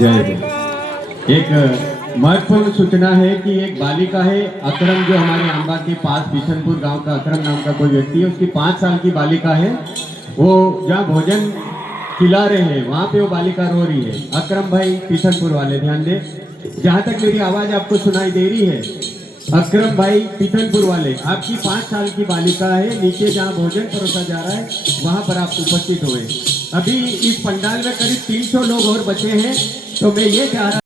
जय जय। एक महत्वपूर्ण सूचना है कि एक बालिका है अकरम, जो हमारे आंबा के पास बिशनपुर गांव का अकरम नाम का कोई व्यक्ति है, उसकी 5 साल की बालिका है। वो जहाँ भोजन खिला रहे हैं वहाँ पे वो बालिका रो रही है। अकरम भाई बिशनपुर वाले ध्यान दे, जहाँ तक मेरी आवाज आपको सुनाई दे रही है, अकरम भाई पीथनपुर वाले, आपकी 5 साल की बालिका है, नीचे जहाँ भोजन परोसा जा रहा है वहां पर आप उपस्थित हुए। अभी इस पंडाल में करीब 300 लोग और बचे हैं, तो मैं ये चाह रहा